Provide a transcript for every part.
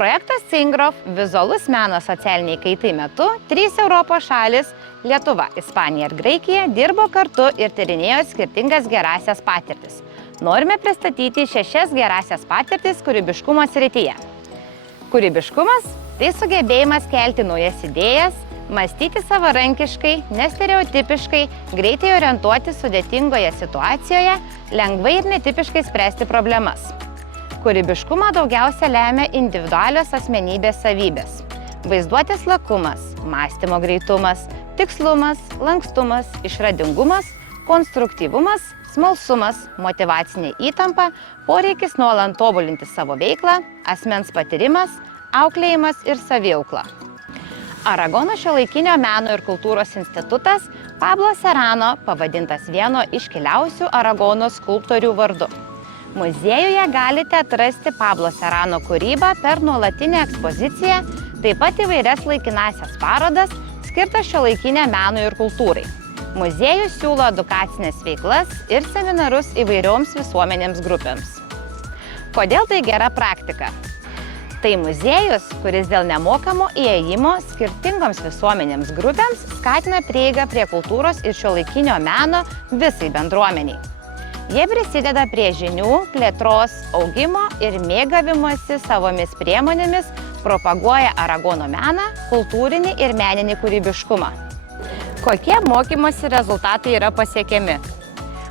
Projektas Cingrov vizualus menas socialiniai kaitai metu 3 Europos šalis – Lietuva, Ispanija ir Graikija – dirbo kartu ir tyrinėjo skirtingas gerąsias patirtis. Norime pristatyti 6 gerąsias patirtis kūrybiškumo srityje. Kūrybiškumas – tai sugebėjimas kelti naujas idėjas, mąstyti savarankiškai, nestereotipiškai, greitai orientuoti sudėtingoje situacijoje, lengvai ir netipiškai spręsti problemas. Kūrybiškumą daugiausia lemia individualios asmenybės savybės. Vaizduotės lakumas, mąstymo greitumas, tikslumas, lankstumas, išradingumas, konstruktyvumas, smalsumas, motyvacinė įtampa, poreikis nuolant tobulinti savo veiklą, asmens patyrimas, auklėjimas ir saviaukla. Aragono šiuolaikinio meno ir kultūros institutas Pablo Serrano pavadintas vieno iškiliausių Aragono skulptorių vardu. Muziejuje galite atrasti Pablo Serrano kūrybą per nuolatinę ekspoziciją, taip pat įvairias laikinąsias parodas, skirtas šiuolaikiniam menui ir kultūrai. Muziejus siūlo edukacinės veiklas ir seminarus įvairioms visuomenėms grupėms. Kodėl tai gera praktika? Tai muziejus, kuris dėl nemokamo įėjimo skirtingoms visuomenėms grupėms skatina prieigą prie kultūros ir šiuolaikinio meno visai bendruomeniai. Jie prisideda prie žinių, plėtros, augimo ir mėgavimosi savomis priemonėmis, propaguoja Aragono meną, kultūrinį ir meninį kūrybiškumą. Kokie mokymosi rezultatai yra pasiekiami?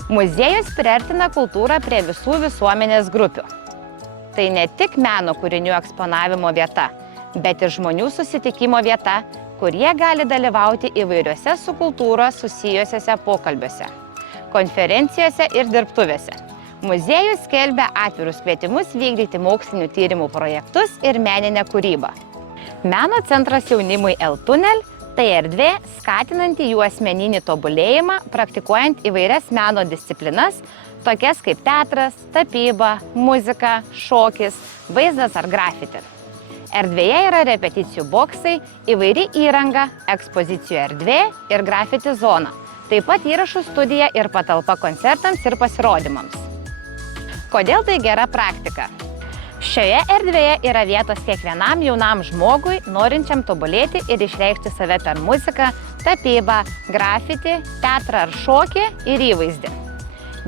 Muziejus priartina kultūrą prie visų visuomenės grupių. Tai ne tik meno kūrinių eksponavimo vieta, bet ir žmonių susitikimo vieta, kur jie gali dalyvauti įvairiuose su kultūra susijusiuose pokalbiuose, konferencijose ir dirbtuvėse. Muziejus skelbia atvirus kvietimus vykdyti mokslinių tyrimų projektus ir meninę kūrybą. Meno centras jaunimui El-Tunel – tai erdvė, skatinanti jų asmeninį tobulėjimą, praktikuojant įvairias meno disciplinas, tokias kaip teatras, tapyba, muzika, šokis, vaizdas ar grafiti. Erdvėje yra repeticijų boksai, įvairi įranga, ekspozicijų erdvė ir grafiti zona. Taip pat įrašų studija ir patalpa koncertams ir pasirodymams. Kodėl tai gera praktika? Šioje erdvėje yra vietos kiekvienam jaunam žmogui, norinčiam tobulėti ir išreikšti save per muziką, tapybą, grafiti, teatrą ar šokį ir įvaizdį.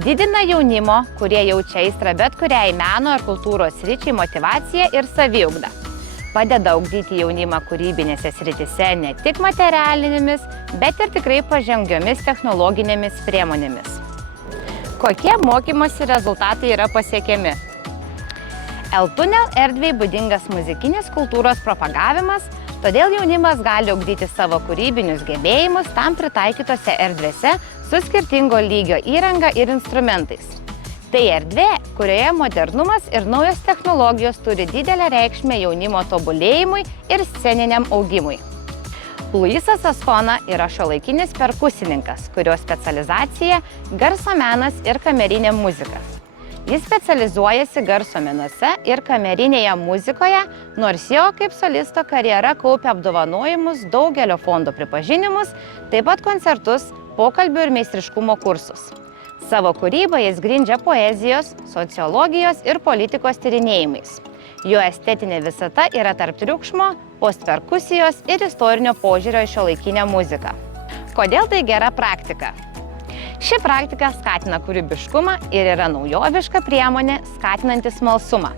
Didina jaunimo, kurie jaučia aistrą bet kuriai meno ar kultūros sričiai motyvaciją ir saviugdą. Padeda ugdyti jaunimą kūrybinėse srityse ne tik materialinėmis, bet ir tikrai pažangiomis technologinėmis priemonėmis. Kokie mokymosi rezultatai yra pasiekiami? El-Tunel erdvei būdingas muzikinės kultūros propagavimas, todėl jaunimas gali ugdyti savo kūrybinius gebėjimus tam pritaikytose erdvėse su skirtingo lygio įranga ir instrumentais. Tai erdvė, kurioje modernumas ir naujos technologijos turi didelę reikšmę jaunimo tobulėjimui ir sceniniam augimui. Luisas Ascona yra šiuolaikinis perkusininkas, kurio specializacija – garso menas ir kamerinė muzika. Jis specializuojasi garso menuose ir kamerinėje muzikoje, nors jo kaip solisto karjera kaupia apdovanojimus, daugelio fondų pripažinimus, taip pat koncertus, pokalbių ir meistriškumo kursus. Savo kūrybą jis grindžia poezijos, sociologijos ir politikos tyrinėjimais. Jo estetinė visata yra tarp triukšmo, postperkusijos ir istorinio požiūrio į šiuolaikinę muziką. Kodėl tai gera praktika? Ši praktika skatina kūrybiškumą ir yra naujoviška priemonė skatinanti smalsumą.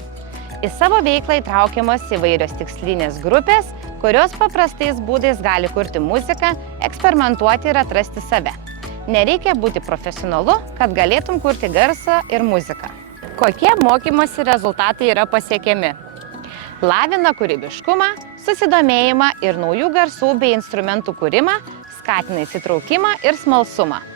Į savo veiklą įtraukiamos įvairios tikslinės grupės, kurios paprastais būdais gali kurti muziką, eksperimentuoti ir atrasti save. Nereikia būti profesionalu, kad galėtum kurti garsą ir muziką. Kokie mokymosi rezultatai yra pasiekiami? Lavina kūrybiškumą, susidomėjimą ir naujų garsų bei instrumentų kūrimą, skatina įsitraukimą ir smalsumą.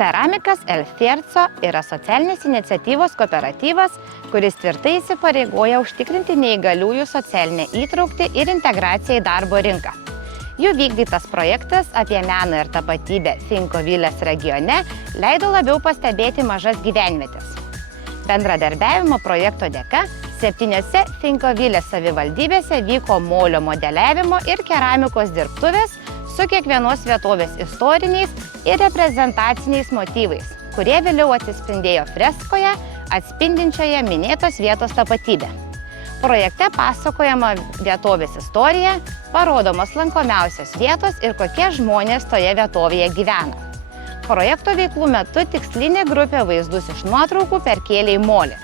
Ceramikas El Fierzo yra socialinės iniciatyvos kooperatyvas, kuris tvirtai įsipareigoja užtikrinti neįgaliųjų socialinę įtrauktį ir integraciją į darbo rinką. Jų vykdytas projektas apie meną ir tapatybę Cinco Villas regione leido labiau pastebėti mažas gyvenvietes. Bendradarbiavimo projekto dėka 7 Cinco Villas savivaldybėse vyko molio modeliavimo ir keramikos dirbtuvės su kiekvienos vietovės istoriniais ir reprezentaciniais motyvais, kurie vėliau atsispindėjo freskoje, atspindinčioje minėtos vietos tapatybę. Projekte pasakojama vietovės istorija, parodomos lankomiausios vietos ir kokie žmonės toje vietovėje gyvena. Projekto veiklų metu tikslinė grupė vaizdus iš nuotraukų perkėlė į molį.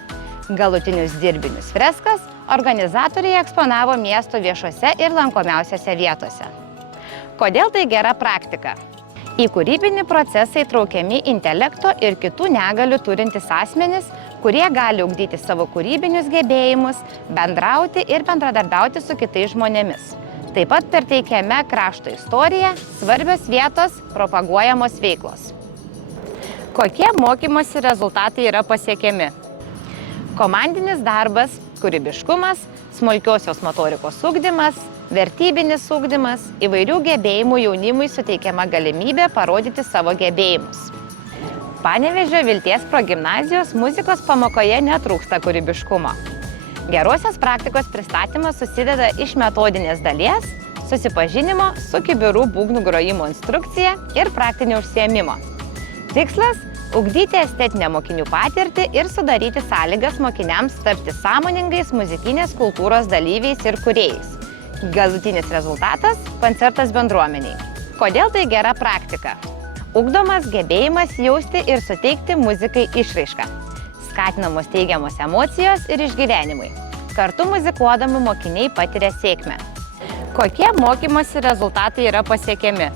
Galutinius dirbinius freskas organizatoriai eksponavo miesto viešose ir lankomiausiose vietose. Kodėl tai gera praktika? Į kūrybinį procesą įtraukiami intelekto ir kitų negalių turintys asmenys, kurie gali ugdyti savo kūrybinius gebėjimus, bendrauti ir bendradarbiauti su kitais žmonėmis. Taip pat perteikiame krašto istoriją, svarbios vietos, propaguojamos veiklos. Kokie mokymosi rezultatai yra pasiekiami? Komandinis darbas, kūrybiškumas, smulkiosios motorikos ugdymas, vertybinis ugdymas, įvairių gebėjimų jaunimui suteikiama galimybė parodyti savo gebėjimus. Panevėžio Vilties progimnazijos muzikos pamokoje netrūksta kūrybiškumo. Gerosios praktikos pristatymas susideda iš metodinės dalies, susipažinimo su kibirų būgnų grojimo instrukcija ir praktinio užsiėmimo. Tikslas – ugdyti estetinę mokinių patirtį ir sudaryti sąlygas mokiniams tapti sąmoningais muzikinės kultūros dalyviais ir kūrėjais. Galutinis rezultatas – koncertas bendruomeniai. Kodėl tai gera praktika? Ugdomas gebėjimas jausti ir suteikti muzikai išraišką. Skatinamos teigiamos emocijos ir išgyvenimai. Kartu muzikuodami mokiniai patiria sėkmę. Kokie mokymosi rezultatai yra pasiekiami?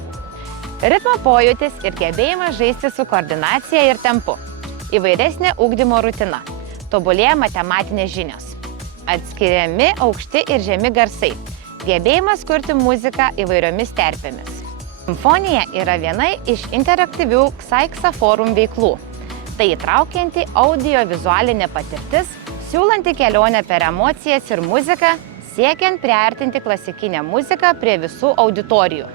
Ritmo pojūtis ir gebėjimas žaisti su koordinacija ir tempu. Įvairesnė ugdymo rutina. Tobulėja matematinės žinios. Atskiriami aukšti ir žemi garsai. Gebėjimas kurti muziką įvairiomis terpėmis. Simfonija yra viena iš interaktyvių Xaixa Forum veiklų. Tai įtraukianti audio-vizualinė patirtis, siūlanti kelionę per emocijas ir muziką, siekiant priartinti klasikinę muziką prie visų auditorijų.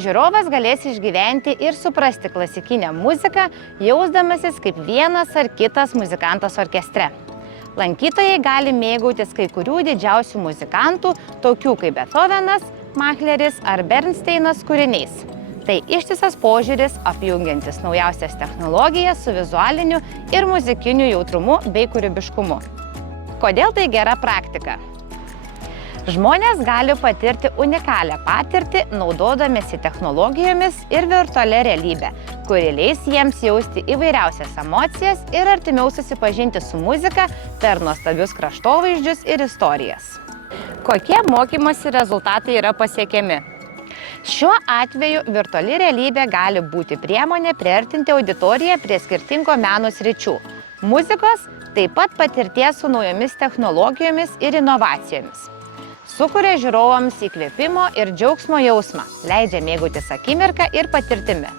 Žiūrovas galės išgyventi ir suprasti klasikinę muziką, jausdamasis kaip vienas ar kitas muzikantas orkestre. Lankytojai gali mėgautis kai kurių didžiausių muzikantų, tokių kaip Beethovenas, Mahleris ar Bernsteinas kūriniais. Tai ištisas požiūris, apjungiantis naujausias technologijas su vizualiniu ir muzikiniu jautrumu bei kūrybiškumu. Kodėl tai gera praktika? Žmonės gali patirti unikalią patirtį, naudodamiesi technologijomis ir virtualia realybė, kuri leis jiems jausti įvairiausias emocijas ir artimiau susipažinti su muzika per nuostabius kraštovaizdžius ir istorijas. Kokie mokymosi rezultatai yra pasiekiami? Šiuo atveju virtuali realybė gali būti priemonė priartinti auditoriją prie skirtingo meno sričių – muzikos, taip pat patirties su naujomis technologijomis ir inovacijomis. Sukuria žiūrovams įkvėpimo ir džiaugsmo jausmą, leidžia mėgautis akimirką ir patirtimi.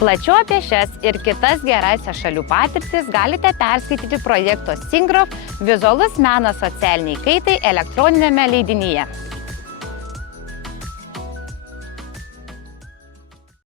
Plačiau apie šias ir kitas gerąsias šalių patirtis galite perskaityti projekto Singrof – vizualus menas socialiniai kaitai elektroninėme leidinyje.